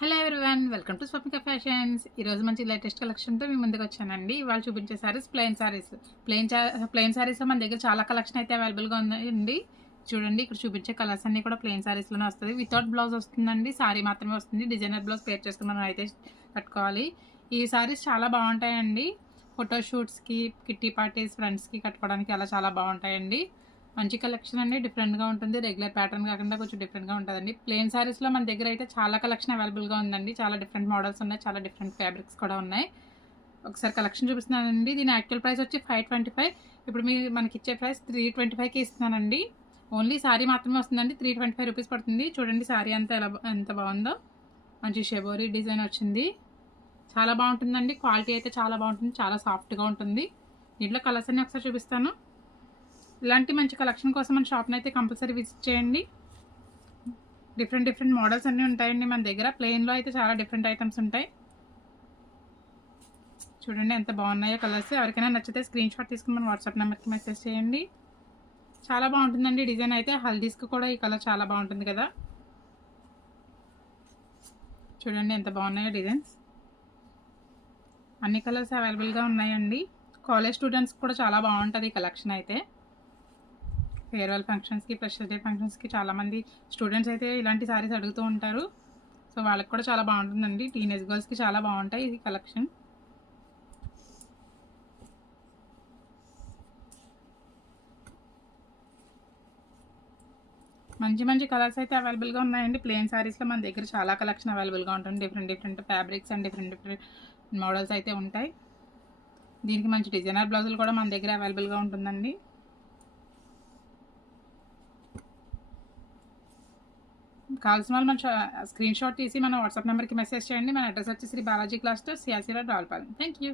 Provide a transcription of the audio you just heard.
Hello everyone, welcome to Swapnika fashions. ఈరోజు మంచి latest కలెక్షన్తో మీ ముందుకు వచ్చానండి. ఇవాళ చూపించే సారీస్ ప్లెయిన్ సారీస్లో మన దగ్గర చాలా కలెక్షన్ అయితే అవైలబుల్గా ఉందండి. చూడండి, ఇక్కడ చూపించే కలర్స్ అన్నీ కూడా ప్లెయిన్ సారీస్లోనే వస్తుంది. వితౌట్ బ్లౌజ్ వస్తుందండి, సారీ మాత్రమే వస్తుంది. డిజైనర్ బ్లౌజ్ పేర్ చేసుకుని మనం అయితే కట్టుకోవాలి. ఈ సారీస్ చాలా బాగుంటాయండి. ఫోటోషూట్స్కి, కిట్టి పార్టీస్, ఫ్రెండ్స్కి కట్టుకోవడానికి అలా చాలా బాగుంటాయండి. మంచి కలెక్షన్ అండి, డిఫరెంట్గా ఉంటుంది. రెగ్యులర్ ప్యాటర్న్ కాకుండా కొంచెం డిఫరెంట్గా ఉంటుందండి. ప్లెయిన్ సారీస్లో మన దగ్గర అయితే చాలా కలెక్షన్ అవైలబుల్గా ఉందండి. చాలా డిఫరెంట్ మోడల్స్ ఉన్నాయి, చాలా డిఫరెంట్ ఫ్యాబ్రిక్స్ కూడా ఉన్నాయి. ఒకసారి కలెక్షన్ చూపిస్తున్నానండి. దీని యాక్చువల్ ప్రైస్ వచ్చి 525. ఇప్పుడు మనకి ఇచ్చే ప్రైస్ 325కి ఇస్తున్నానండి. ఓన్లీ సారీ మాత్రమే వస్తుందండి. 325 రూపీస్ పడుతుంది. చూడండి సారీ అంతా ఎంత బాగుందో. మంచి షెబోరీ డిజైన్ వచ్చింది. చాలా బాగుంటుందండి. క్వాలిటీ అయితే చాలా బాగుంటుంది, చాలా సాఫ్ట్గా ఉంటుంది. దీంట్లో కలర్స్ అన్ని ఒకసారి చూపిస్తాను. ఇలాంటి మంచి కలెక్షన్ కోసం మన షాప్ని అయితే కంపల్సరీ విజిట్ చేయండి. డిఫరెంట్ మోడల్స్ అన్నీ ఉంటాయండి మన దగ్గర. ప్లెయిన్లో అయితే చాలా డిఫరెంట్ ఐటమ్స్ ఉంటాయి. చూడండి ఎంత బాగున్నాయో కలర్స్. ఎవరికైనా నచ్చితే స్క్రీన్ షాట్ తీసుకుని మన వాట్సాప్ నెంబర్కి మెసేజ్ చేయండి. చాలా బాగుంటుందండి డిజైన్ అయితే. హల్దీస్కి కూడా ఈ కలర్ చాలా బాగుంటుంది కదా. చూడండి ఎంత బాగున్నాయో డిజైన్స్. అన్ని కలర్స్ అవైలబుల్గా ఉన్నాయండి. కాలేజ్ స్టూడెంట్స్కి కూడా చాలా బాగుంటుంది ఈ కలెక్షన్ అయితే. ఫేర్వెల్ ఫంక్షన్స్కి, ఫ్రెషర్స్ డే ఫంక్షన్స్కి చాలామంది స్టూడెంట్స్ అయితే ఇలాంటి సారీస్ అడుగుతూ ఉంటారు. సో వాళ్ళకి కూడా చాలా బాగుంటుందండి. టీనేజ్ గర్ల్స్కి చాలా బాగుంటాయి ఈ కలెక్షన్. మంచి కలర్స్ అయితే అవైలబుల్గా ఉన్నాయండి. ప్లెయిన్ సారీస్లో మన దగ్గర చాలా కలెక్షన్ అవైలబుల్గా ఉంటుంది. Different fabrics and different models అయితే ఉంటాయి. దీనికి మంచి డిజైనర్ బ్లౌజులు కూడా మన దగ్గర అవైలబుల్గా ఉంటుందండి. కావాల్సిన వాళ్ళు మన స్క్రీన్ షాట్ తీసి మన వాట్సాప్ నెంబర్కి మెసేజ్ చేయండి. మన అడ్రస్ వచ్చి Sri Balaji cluster, CRC road, Ravulapalem. Thank you.